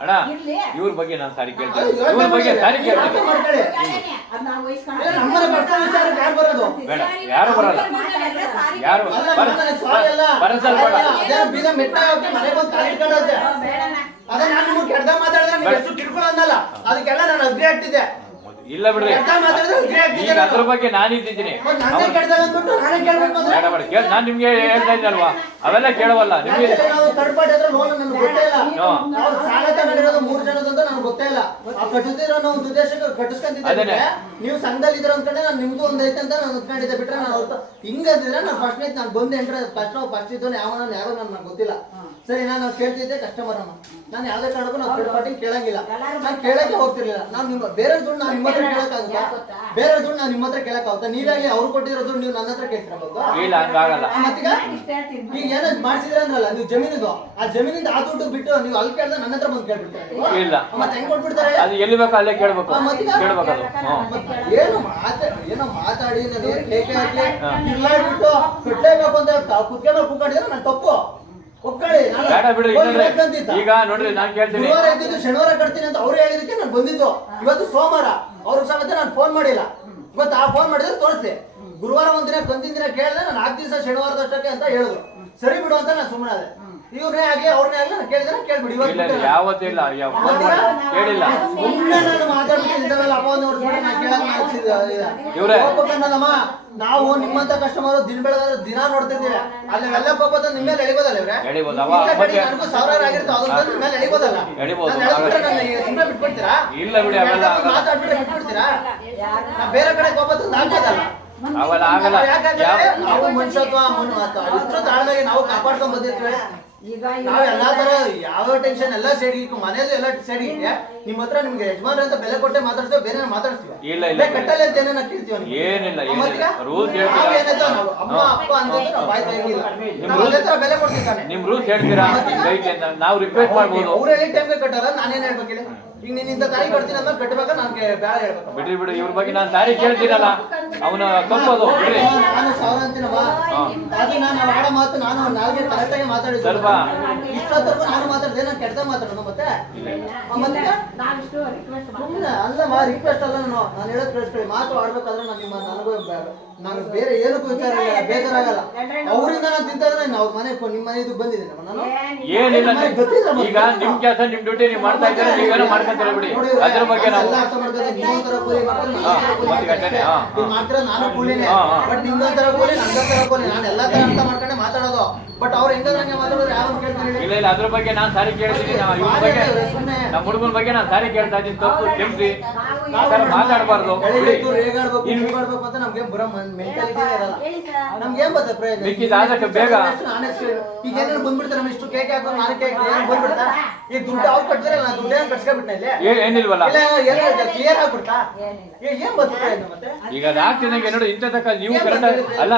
ಅಣ್ಣ ಇವ್ರ ಬಗ್ಗೆ ನಾನು ಸಾರಿ ಕೇಳ್ತೀನಿ, ಇವ್ರ ಬಗ್ಗೆ ಸಾರಿ ಕೇಳ್ತೀನಿ. ಬೇಡ, ಯಾರು ಬರಲ್ಲ, ಯಾರು ಅದಕ್ಕೆಲ್ಲ ನಾನು ಅಗ್ರಿ ಆಗ್ತಿದ್ದೆ. ಇಲ್ಲ ಬಿಡ್ರಿ, ಈಗ ಅದ್ರ ಬಗ್ಗೆ ನಾನಿದ್ದೀನಿ. ನಾನ್ ನಿಮ್ಗೆ ಹೇಳ್ತಾ ಇದ್ದಲ್ವಾ, ಅವೆಲ್ಲ ಕೇಳವಲ್ಲ ನಿಮ್ಗೆ. ನೀವು ಸಂಘದಲ್ಲಿ ಇದ್ರ ಅನ್ಕೊಂಡೆ ನಾನು ನಿಮ್ದು ಒಂದ್ ಐತೆ ಅಂತ ನಾನು ಅನ್ಕೊಂಡಿದ್ದೆ ಬಿಟ್ರೆ ನಾನು ಹಿಂಗಂದಿದ್ರೆ ನಾನು ಫಸ್ಟ್ ನೈಟ್ ನಾನು ಬಂದು ಫಸ್ಟ್ ಇದ್ದು ಯಾರೋ ನನ್ಗೆ ಗೊತ್ತಿಲ್ಲ. ಸರಿ, ನಾನು ಕೇಳ್ತಿದ್ದೆ ಕಸ್ಟಮರ್ ಅಮ್ಮ, ನಾನು ಯಾವ್ದೇ ಕಾರಣಕ್ಕೂ ನಾವು ಥರ್ಡ್ ಪಾರ್ಟಿ ಕೇಳಂಗಿಲ್ಲ, ನಾನು ಕೇಳಕ್ಕೆ ಹೋಗ್ತಿರ್ಲಿಲ್ಲ. ನಾನು ನಿಮ್ಮ ಬೇರೆ ದುಡ್ಡು ನಾನು ನಿಮ್ಮ ಹತ್ರ ಕೇಳಕ್ಕಾಗುತ್ತಾ? ಬೇರೆ ದುಡ್ಡು ನಾನು ನಿಮ್ಮ ಹತ್ರ ಕೇಳಕ್ಕಾಗುತ್ತಾ? ನೀವಾಗಲಿ ಅವ್ರು ಕೊಟ್ಟಿರೋ ದುಡ್ಡು ನೀವು ನನ್ನ ಹತ್ರ ಕೇಳ್ತಿರಬಹುದು. ಮತ್ತೀಗ ಈಗ ಏನೋ ಮಾಡ್ಸಿದ್ರೆ ಅಂದ್ರಲ್ಲ ನೀವು ಜಮೀನಿದು, ಆ ಜಮೀನಿಂದ ಆ ದುಡ್ಡು ಬಿಟ್ಟು ನೀವು ಅಲ್ಲಿ ಕೇಳಿದ್ರೆ ನನ್ನ ಹತ್ರ ಬಂದು ಕೇಳ್ಬಿಡ್ತೀರಾ? ಮತ್ತೆ ಹೆಂಗ್ ಕೊಟ್ಬಿಡ್ತಾರೆ? ಎಲ್ಲಿ ಬೇಕು ಅಲ್ಲೇ ಕೇಳ್ಬೇಕು. ಏನೋ ಮಾತಾಡಿ ಬಿಟ್ಟು ಕಟ್ಲೇಬೇಕು ಅಂತ ಕುತ್ಕೊಂಡು ಕೂತ್ಕೊಂಡಿದ್ರೆ ನಾನು ತಪ್ಪು ಈಗ ನೋಡ್ರಿ, ನಾನ್ ಕೇಳ್ತೀನಿ, ಶನಿವಾರ ಕಟ್ತೀನಿ ಅಂತ ಅವ್ರು ಹೇಳಿದಕ್ಕೆ ನಾನು ಬಂದಿದ್ದು. ಇವತ್ತು ಸೋಮವಾರ, ಅವ್ರ ಸಮೇತ ನಾನು ಫೋನ್ ಮಾಡಿಲ್ಲ. ಇವತ್ತು ಆ ಫೋನ್ ಮಾಡಿದ್ರೆ ತೋರಿಸ್ದೆ. ಗುರುವಾರ ಒಂದಿನ ಕಂತಿನ ದಿನ ಕೇಳಿದ್ರೆ ನಾನು 4 ದಿವಸ ಶನಿವಾರದಷ್ಟಕ್ಕೆ ಅಂತ ಹೇಳಿದ್ರು. ಸರಿ ಬಿಡು ಅಂತ ನಾನು ಸುಮ್ಮನೆ ಅದೇ. ಇವ್ರನ್ನೇ ಆಗ್ಲಿ ಅವ್ರನ್ನೇ ಆಗ್ಲಿ ನಾನು ಕೇಳಿದ್ರೆ ಕೇಳ್ಬಿಡಿ. ಯಾವತ್ತಿಲ್ಲ ಕೇಳಿಲ್ಲ. ನಾನು ಮಾತಾಡ್ತಿದ್ದವಲ್ಲ ಅಪ್ಪ ನಾವು ನಿಮ್ಮಂತ ಕಸ್ಟಮರ್ ದಿನ ಬೆಳಗಾದ್ರೆ ದಿನ ನೋಡ್ತಿದ್ದೀವಿ. ಅಲ್ಲಿ ಎಲ್ಲ ಕೋಪ ನಿಮ್ಮ ಮೇಲೆ ಎಳಿಬೋದಲ್ಲ ಇವ್ರೆ? ನನಗೂ ಸಾವಿರಾರು ಆಗಿರ್ತಾವ, ಅದ್ರ ನಿಮ್ಮ ಮೇಲೆ ಎಳಿಬೋದಲ್ಲ? ಸುಮ್ಮನೆ ಬಿಟ್ಬಿಡ್ತೀರಾ? ಇಲ್ಲ ಬಿಡಿ, ಮಾತಾಡ್ಬಿಟ್ರೆ ಬಿಟ್ಬಿಡ್ತೀರಾ? ನಾ ಬೇರೆ ಕಡೆ ಕೋಪ ತಂದು ಹಾಕೋದಲ್ಲ. ನಾವು ಮನುಷ್ಯತ್ವ ಇಷ್ಟು ತಾಳ್ಮೆಗೆ ನಾವು ಕಾಪಾಡ್ಕೊಂಡ್ ಬಂದಿರ್ತೀವಿ. ನಾವು ಎಲ್ಲಾ ತರ ಯಾವ ಟೆನ್ಷನ್ ಎಲ್ಲ ಸೈಡ್ ಮನೇಲಿ ಎಲ್ಲ ಸೈಡ್ ಇದೆ. ನಿಮ್ ಹತ್ರ ನಿಮ್ಗೆ ಯಜಮಾನ್ರ ಅಂತ ಬೆಲೆ ಕೊಟ್ಟೆ ಮಾತಾಡ್ತೀವಿ, ಬೇರೆ ಮಾತಾಡ್ತೀವಿ. ಕಟ್ಟಲ್ಲ ಅಂತ ಏನೇನ ಕೇಳ್ತೀವಿ. ಅಮ್ಮ ಅಪ್ಪ ಅಂತ ಬಾಯ್ ತೆಗಿಲ್ಲ, ಬೆಲೆ ಕೊಡ್ತಿದ್ದಾನೆ. ನಿಮ್ ರೂಲ್ಸ್ ಹೇಳ್ತೀರಾ, ನಾವು ರಿಕ್ವೆಸ್ಟ್ ಮಾಡ್ಬೋದು. ಅವ್ರು ಹೇಳಿ ಟೈಮ್ಗೆ ಕಟ್ಟಾರ, ನಾನೇನ್ ಹೇಳ್ಬೇಕಿಲ್ಲ? ಈಗ ನೀನ್ ಇಂತ ತಾರೀಖ್ ಕಟ್ತೀನಿ ಅಂದ್ರೆ ಕಟ್ಟಬೇಕಾ? ನಾನು ಬೇಡ ಹೇಳ್ಬೇಕು. ಬಿಡ್ರಿ ಬಿಡಿ, ಇವ್ರ ಬಗ್ಗೆ ನಾನು ತಾರೀಖ್ ಕೇಳ್ತೀನಲ್ಲ, ಅವನ ತಪ್ಪೋದು ಬಿಡ್ರಿ. ನಾನು ಸಾವಿರ ಅಂತೀನವ, ಅದು ನಾನು ಆಡ ಮಾತು ನಾನು ನಾಲ್ಗೆ ಕರೆಕ್ಟಾಗಿ ಮಾತಾಡಿದ್ದೆ. ಸ್ವಲ್ಪ ಇಷ್ಟೊತ್ತವರೆಗೂ ನಾನು ಮಾತಾಡ್ದೆ, ನಾನು ಕೆಟ್ಟ ಮಾತಾಡೋದು ಮತ್ತೆ ಅಲ್ಲಮ್ಮ. ರಿಕ್ವೆಸ್ಟ್ ಅಲ್ಲ, ನಾನು ಹೇಳೋದ್ ಕೇಳಿಸ್ಕೊಳ್ಳಿ. ಮಾತು ಆಡ್ಬೇಕಾದ್ರೆ ನಾನು ಬೇರೆ ಏನಕ್ಕೂ ವಿಚಾರ ಇಲ್ಲ, ಬೇಜಾರಾಗಲ್ಲ. ಅವರಿಂದ ನಾನು ತಿಂತಾದ್ರೆ ಅವ್ರ ಮನೆ ನಿಮ್ಮ ಮನೆದು ಬಂದಿದ್ದೀನಿ ನಾನು. ಏನಿಲ್ಲ, ಈಗ ನಿಮ್ ಕೆಲಸ ನಿಮ್ ಡ್ಯೂಟಿ ನೀವು ಮಾಡ್ತಾ ಇದ್ದಾರೆ, ನೀವೇನೋ ಮಾಡ್ಕೊಂತಾರೆ ಬಿಡಿ. ಅದ್ರ ಬಗ್ಗೆ ನಾವು ಅರ್ಥ ಮಾಡ್ತಾರೆ. ನೀವೊಂಥರ ಕೂಲಿ ಮಾಡ್ತಾರೆ, ನಾನು ಕೂಲಿನೇ. ಬಟ್ ನಿಮ್ದೊಂಥರ ಕೂಲಿ, ನಂದೊಂಥರ ಕೂಲಿ. ನಾನು ಎಲ್ಲಾ ತರ ಅರ್ಥ ಮಾಡ್ಕೊಂಡೆ ಮಾತಾಡೋದು. ಬಟ್ ಅವ್ರು ಹೆಂಗಂಗೆ ಮಾತಾಡೋದು ಯಾವ ಕೇಳ್ತಾರೆ? ಇಲ್ಲ ಇಲ್ಲ, ಅದ್ರ ಬಗ್ಗೆ ನಾನು ಸಾರಿ ಕೇಳ್ತೀನಿ. ನಮ್ಮ ಹುಡುಗನ ಬಗ್ಗೆ ನಾನು ಸಾರಿ ಕೇಳ್ತಾ ಇದ್ದೀನಿ. ತಪ್ಪು ಕ್ಷಮಿಸಿ, ಆ ತರ ಮಾತಾಡಬಾರ್ದು. ರೇಗಾಡ್ಬೇಕು ಅಂತ ನಮ್ಗೆ ಬರೋ ಮೆಂಟಾಲಿಟಿ ಇರಲ್ಲ. ನಮ್ಗೆ ಏನ್ ಬರ್ತದೆ ಪ್ರಯೋಜನ? ಆದಷ್ಟು ಬೇಗ ಈಗ ಏನೇನು ಬಂದ್ಬಿಡ್ತಾರೆ, ನಮ್ಮ ಇಷ್ಟು ಕೇಕ್ ಹಾಕೋ ನಾನು ಕೇಕ್ ಬಂದ್ಬಿಡ್ತಾ. ಈಗ ದುಡ್ಡು ಅವ್ರು ಕಟ್ತಾರೆ, ನಾನು ದುಡ್ಡು ಏನ್ ಕಟ್ಸ್ಕೊಬಿಟ್ನ ಇಲ್ಲಿ ಏನಿಲ್ವಲ್ಲ, ಕ್ಲಿಯರ್ ಆಗ್ಬಿಡ್ತಾ? ಏನ್ ಬರ್ತದೆ ಮತ್ತೆ? ಈಗ 4 ದಿನಕ್ಕೆ ನೋಡಿ ಇಂಥ ತಕ್ಕ ನೀವು ಕರೆಕ್ಟ್ ಅಲ್ಲ.